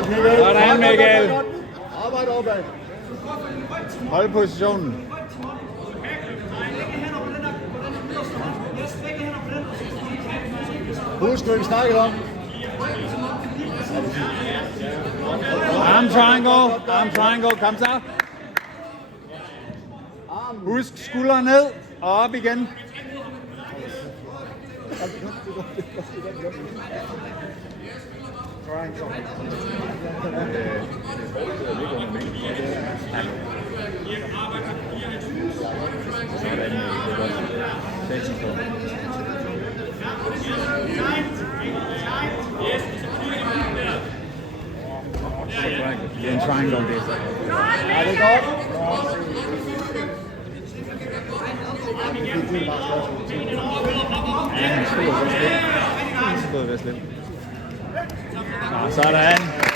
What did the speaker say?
Godt, Michael. Sådan, Michael. Arbejde opad. Hold positionen. Husk, hvad vi snakkede om. Arm triangle, kom så. Husk skulder ned og op igen. Det er en triangle, det er så. Ja, det er godt. Ja, han skriver så slet. Han skriver det slet. Sådan.